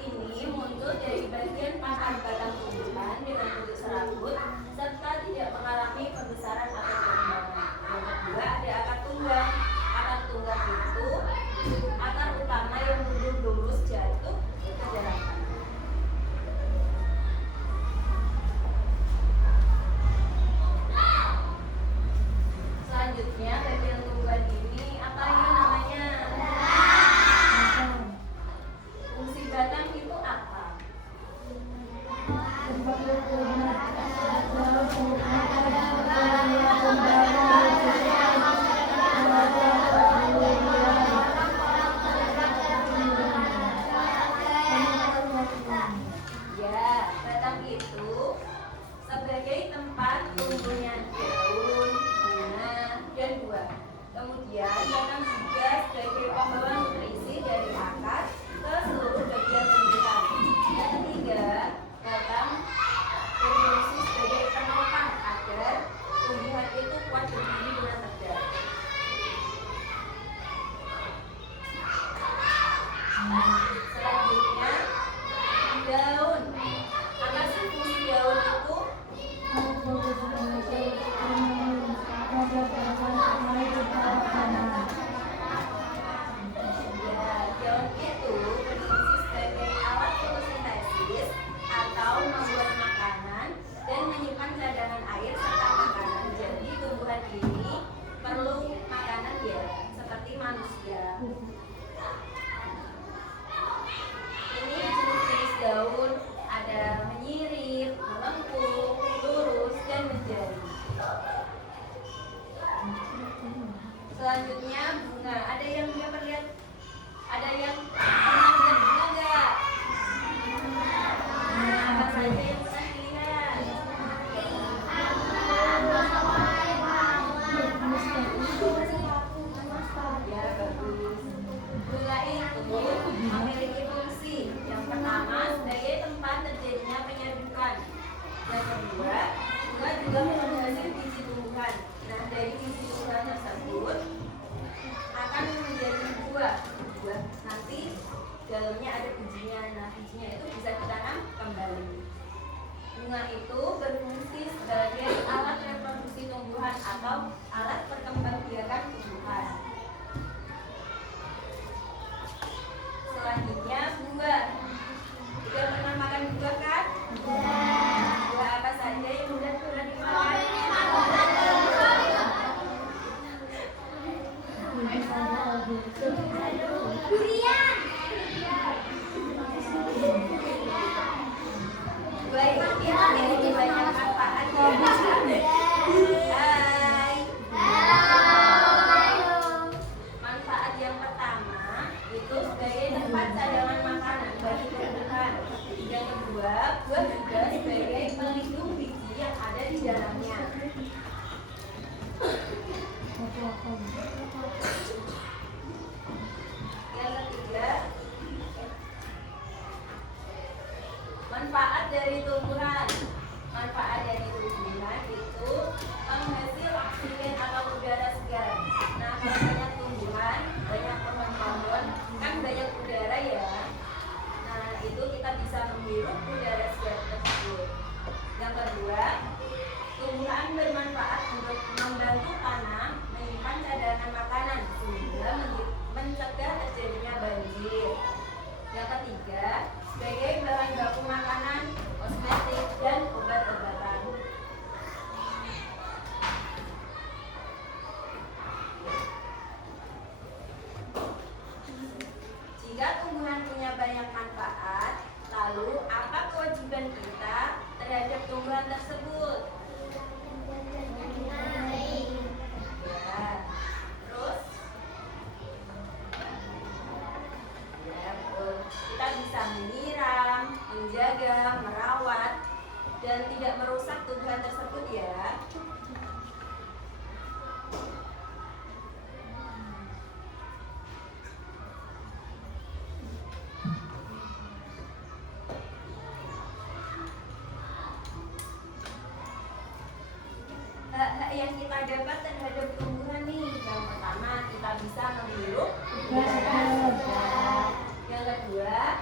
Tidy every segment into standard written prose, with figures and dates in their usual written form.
ini muncul dari bagian akar batang tumbuhan dengan bentuk serabut serta tidak mengalami pembesaran atau perkembangan. Yang kedua ada akar tunggang. Akar tunggang itu akar utama yang tumbuh lurus jatuh ke daratan. Selanjutnya bagian tumbuhan ini apa ini namanya? Fungsi batang itu apa? Ya, batang itu sebagai tempat tumbuhnya daun, bunga, dan buah. Kemudian batang juga sebagai pembawa nutrisi dari akar ke seluruh bagian tumbuhan. Yang ketiga, batang berfungsi sebagai penopang agar tumbuhan itu kuat berdiri dengan tegak. Selanjutnya, daun. Apa sih fungsi daun itu? Ya, daun itu berfungsi sebagai alat fotosintesis atau membuat makanan dan menyimpan cadangan air serta makanan. Jadi tumbuhan ini perlu makanan ya, seperti manusia. Ini jenis-jenis daun, ada menyirip, melengkung, lurus, dan menjari. Selanjutnya bunga. Ada yang dapat lihat? Ada yang pernah lihat bunga nggak? Apa saja yang pernah dilihat? Ya, bagus. Bunga itu memiliki fungsi. Yang pertama sebagai tempat terjadinya penyerbukan. Yang kedua, bunga juga menghasilkan biji tumbuhan. Nah, dari biji tumbuhan tersebut akan menjadi buah. Nanti dalamnya ada bijinya. Nah, bijinya itu bisa ditanam kembali. Bunga itu berfungsi sebagai alat reproduksi tumbuhan atau alat perkembangbiakan tumbuhan. Selanjutnya buah. Sudah pernah makan buah kan? Buah apa saja yang sudah pernah dimakan? Durian. Buah ini memiliki banyak manfaat. Hai. Manfaat yang pertama itu sebagai tempat cadangan makanan bagi tumbuhan. Yang kedua, buah juga sebagai pelindung biji yang ada di dalamnya. Yang ketiga, manfaat dari tumbuhan. Manfaat dari tumbuhan itu penghasil oksigen atau udara segar. Nah, kalau banyak tumbuhan, banyak pohon-pohon, kan banyak udara ya. Nah, itu kita bisa menghirup udara segar tersebut. Yang kedua, tumbuhan bermanfaat untuk membantu tanah menyimpan cadangan makanan sehingga mencegah terjadinya banjir. Yang ketiga, sebagai bahan baku makanan, kosmetik, dan obat-obatan. Jika tumbuhan punya banyak manfaat, lalu apa kewajiban kita terhadap tumbuhan tersebut? Ya, terus ya, betul. Kita bisa menyiram, menjaga, merawat, dan tidak merusak tumbuhan tersebut ya. Hak-hak yang kita dapat terhadap tumbuhan nih, yang pertama kita bisa menghirup udara segar. Yang kedua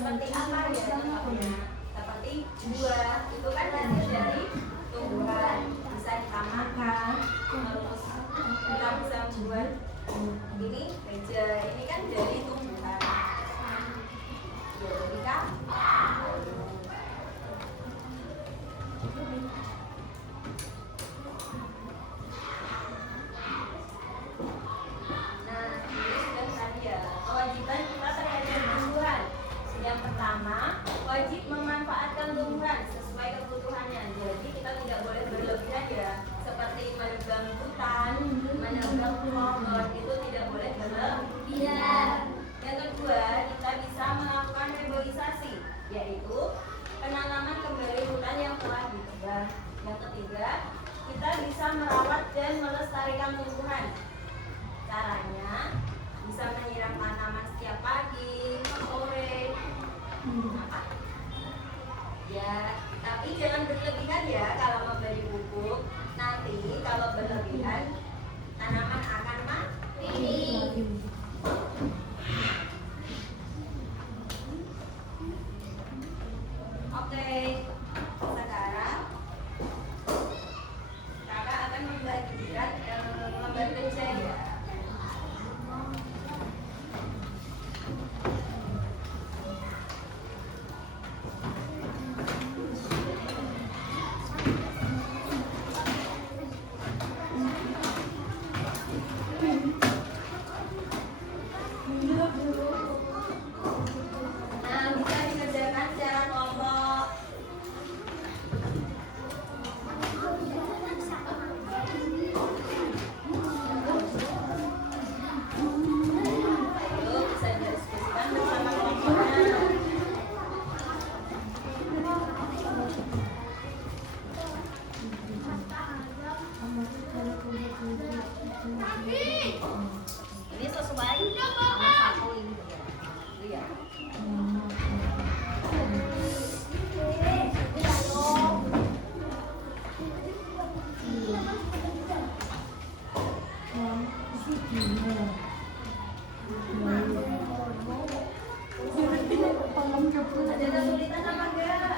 seperti apa ya contohnya? Seperti buah itu kan hasil dari tumbuhan, bisa kita makan, terus kita bisa buat ini meja, ini kan dari tumbuhan. Ya, jadi kan kewajiban kita terhadap tumbuhan. Yang pertama, wajib memanfaatkan tumbuhan sesuai kebutuhannya. Jadi kita tidak boleh berlebihan ya, seperti menebang hutan, menebang pohon, itu tidak boleh berlebihan. Yang kedua, kita bisa melakukan reboisasi, yaitu penanaman kembali hutan yang telah ditebang. Yang ketiga, kita bisa merawat dan melestarikan tumbuhan. Caranya bisa menyiram tanaman setiap pagi, sore, ya. Tapi jangan berlebihan ya kalau memberi pupuk. Nanti kalau berlebihan tanaman akan mati. Oke, sekarang kakak akan membagikan lembar kerja ya. Ini sesuai nomor 1 ini ya. Ada kesulitan apa enggak?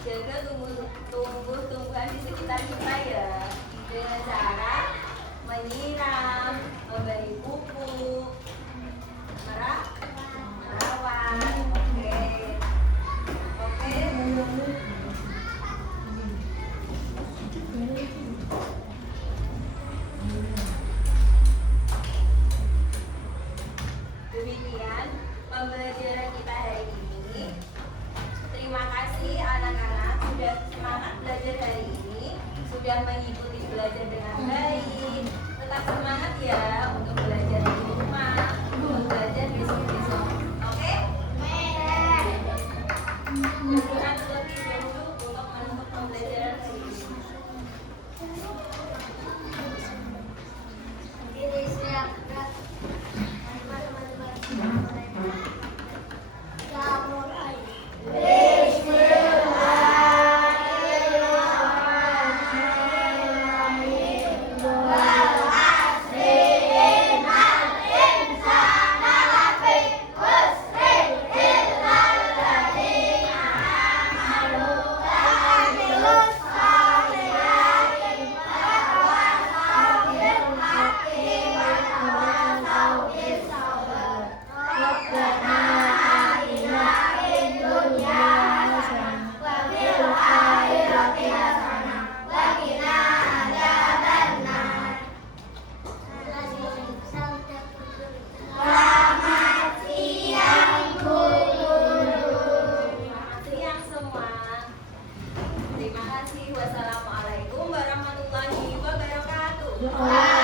jaga tumbuh-tumbuhan di sekitar kita ya, dengan cara menyiram, memberi pupuk, merawat. Oke. Demikian pembelajaran kita hari ini. Terima kasih anak-anak sudah semangat belajar hari ini, sudah mengikuti belajar dengan baik. Tetap semangat ya untuk belajar di rumah, untuk belajar besok-besok. Oke? Berdoa terlebih dahulu untuk menutup pembelajaran hari ini. Wassalamualaikum warahmatullahi wabarakatuh.